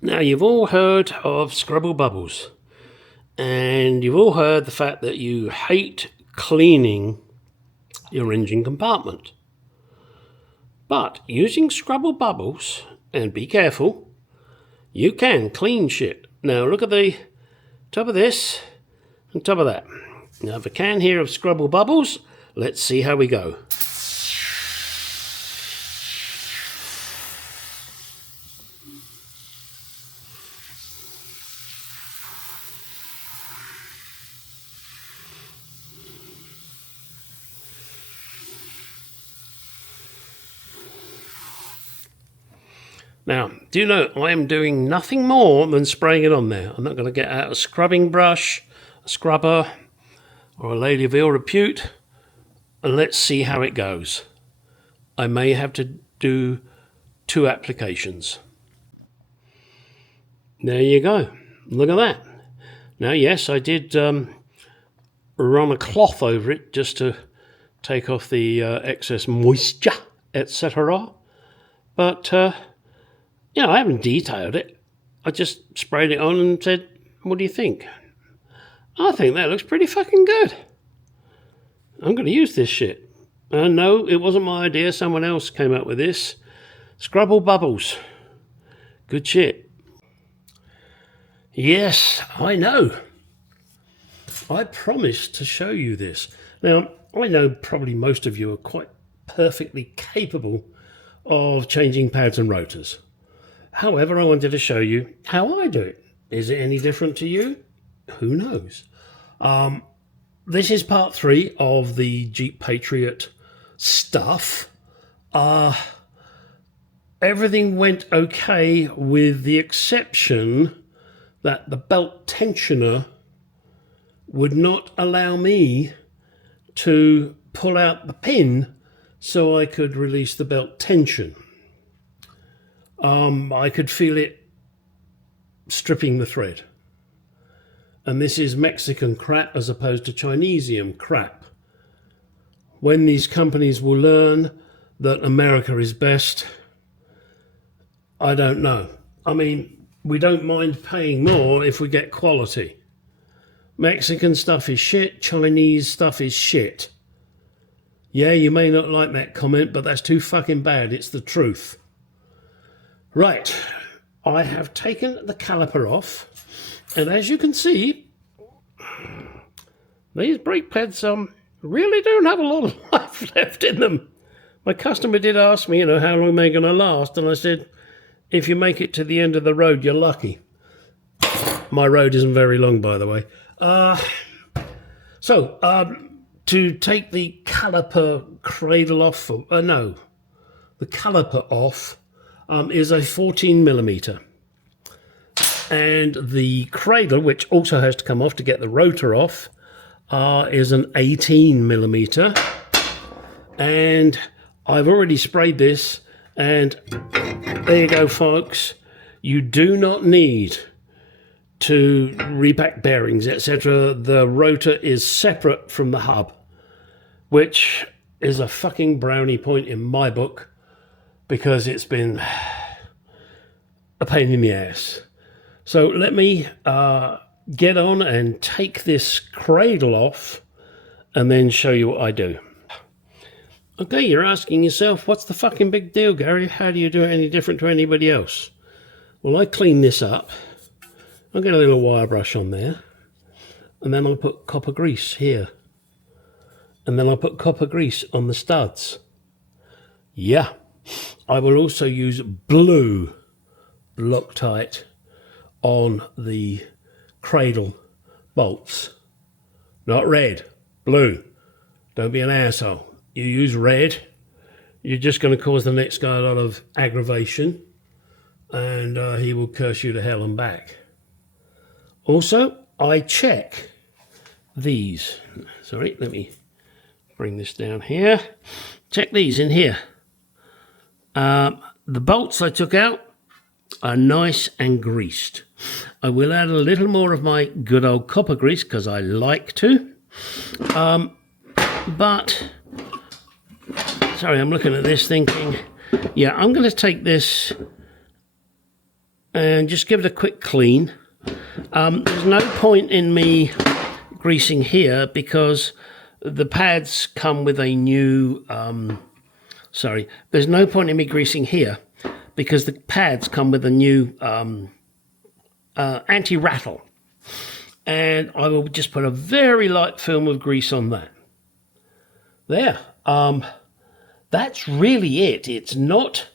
Now, you've all heard of Scrabble Bubbles, and you've all heard the fact that you hate cleaning your engine compartment. But using Scrabble Bubbles, and be careful, you can clean shit. Now, look at the top of this and top of that. Now, I have a can here of Scrabble Bubbles. Let's see how we go. Now, do you know, I am doing nothing more than spraying it on there. I'm not going to get out a scrubbing brush, a scrubber, or a lady of ill repute, and let's see how it goes. I may have to do 2 applications. There you go. Look at that. Now, yes, I did run a cloth over it just to take off the excess moisture, etc. But you know, I haven't detailed it. I just sprayed it on and said, what do you think? I think that looks pretty fucking good. I'm going to use this shit. No, it wasn't my idea. Someone else came up with this. Scrabble Bubbles. Good shit. Yes, I know. I promised to show you this. Now, I know probably most of you are quite perfectly capable of changing pads and rotors. However, I wanted to show you how I do it. Is it any different to you? Who knows? This is part 3 of the Jeep Patriot stuff. Everything went okay with the exception that the belt tensioner would not allow me to pull out the pin so I could release the belt tension. I could feel it stripping the thread. And this is Mexican crap as opposed to Chinesium crap. When these companies will learn that America is best, I don't know. I mean, we don't mind paying more if we get quality. Mexican stuff is shit, Chinese stuff is shit. Yeah, you may not like that comment, but that's too fucking bad. It's the truth. Right, I have taken the caliper off, and as you can see, these brake pads really don't have a lot of life left in them. My customer did ask me, you know, how long they're going to last, and I said, if you make it to the end of the road, you're lucky. My road isn't very long, by the way. To take the caliper cradle off, the caliper off, is a 14mm. And the cradle, which also has to come off to get the rotor off, is an 18mm. And I've already sprayed this, and there you go, folks. You do not need to repack bearings, etc. The rotor is separate from the hub, which is a fucking brownie point in my book, because it's been a pain in the ass. So let me get on and take this cradle off and then show you what I do. Okay, you're asking yourself, what's the fucking big deal, Gary? How do you do it any different to anybody else? Well, I clean this up. I'll get a little wire brush on there, and then I'll put copper grease here. And then I'll put copper grease on the studs. Yeah. I will also use blue Loctite on the cradle bolts. Not red, blue. Don't be an asshole. You use red, you're just going to cause the next guy a lot of aggravation, and he will curse you to hell and back. Also, I check these. Sorry, let me bring this down here. Check these in here. The bolts I took out are nice and greased. I will add a little more of my good old copper grease because I like to. But, sorry, I'm looking at this thinking, yeah, I'm going to take this and just give it a quick clean. There's no point in me greasing here because the pads come with a new, there's no point in me greasing here because the pads come with a new anti-rattle. And I will just put a very light film of grease on that. There. That's really it. It's not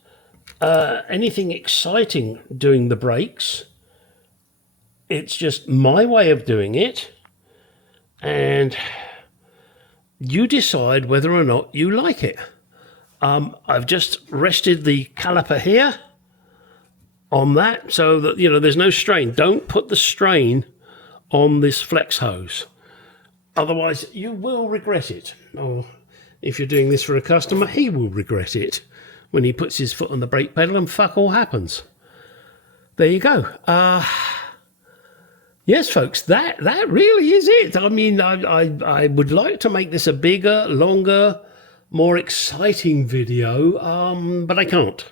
anything exciting doing the brakes. It's just my way of doing it. And you decide whether or not you like it. I've just rested the caliper here on that so that, you know, there's no strain. Don't put the strain on this flex hose. Otherwise, you will regret it. Or if you're doing this for a customer, he will regret it when he puts his foot on the brake pedal and fuck all happens. There you go. Yes, folks, that really is it. I mean, I would like to make this a bigger, longer, more exciting video, but I can't.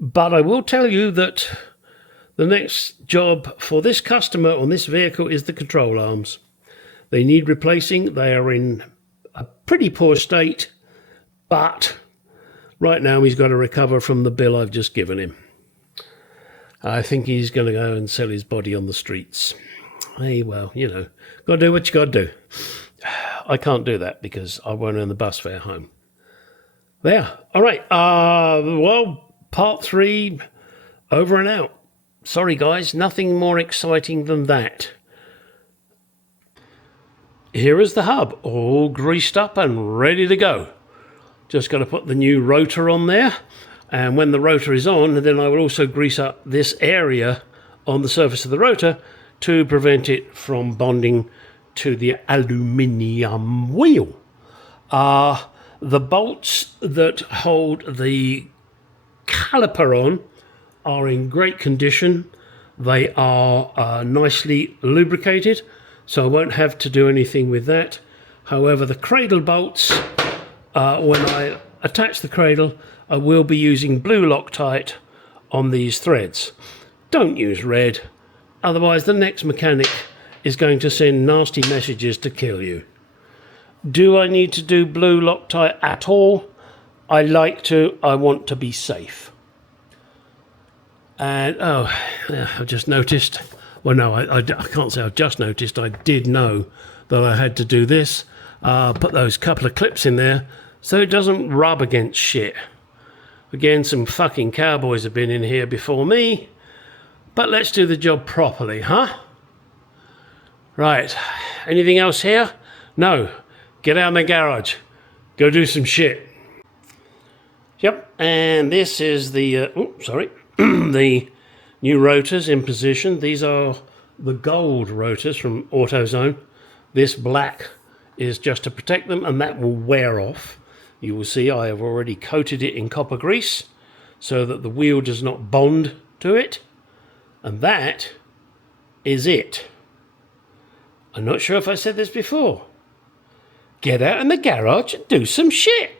But I will tell you that the next job for this customer on this vehicle is the control arms. They need replacing. They are in a pretty poor state, but right now he's got to recover from the bill I've just given him. I think he's going to go and sell his body on the streets. Hey, well, you know, got to do what you got to do. I can't do that because I won't earn the bus fare home. There. All right. Well, part 3, over and out. Sorry, guys, nothing more exciting than that. Here is the hub, all greased up and ready to go. Just got to put the new rotor on there. And when the rotor is on, then I will also grease up this area on the surface of the rotor to prevent it from bonding to the aluminium wheel. The bolts that hold the caliper on are in great condition. They are nicely lubricated, so I won't have to do anything with that. However, the cradle bolts, when I attach the cradle, I will be using blue Loctite on these threads. Don't use red, otherwise the next mechanic is going to send nasty messages to kill you. Do I need to do blue Loctite at all? I like to. I want to be safe. And, oh, I've just noticed. Well, no, I can't say I've just noticed. I did know that I had to do this. Put those couple of clips in there so it doesn't rub against shit. Again, some fucking cowboys have been in here before me. But let's do the job properly, huh? Right. Anything else here? No. Get out of the garage. Go do some shit. Yep. And this is the... the new rotors in position. These are the gold rotors from AutoZone. This black is just to protect them, and that will wear off. You will see I have already coated it in copper grease so that the wheel does not bond to it. And that is it. I'm not sure if I said this before. Get out in the garage and do some shit.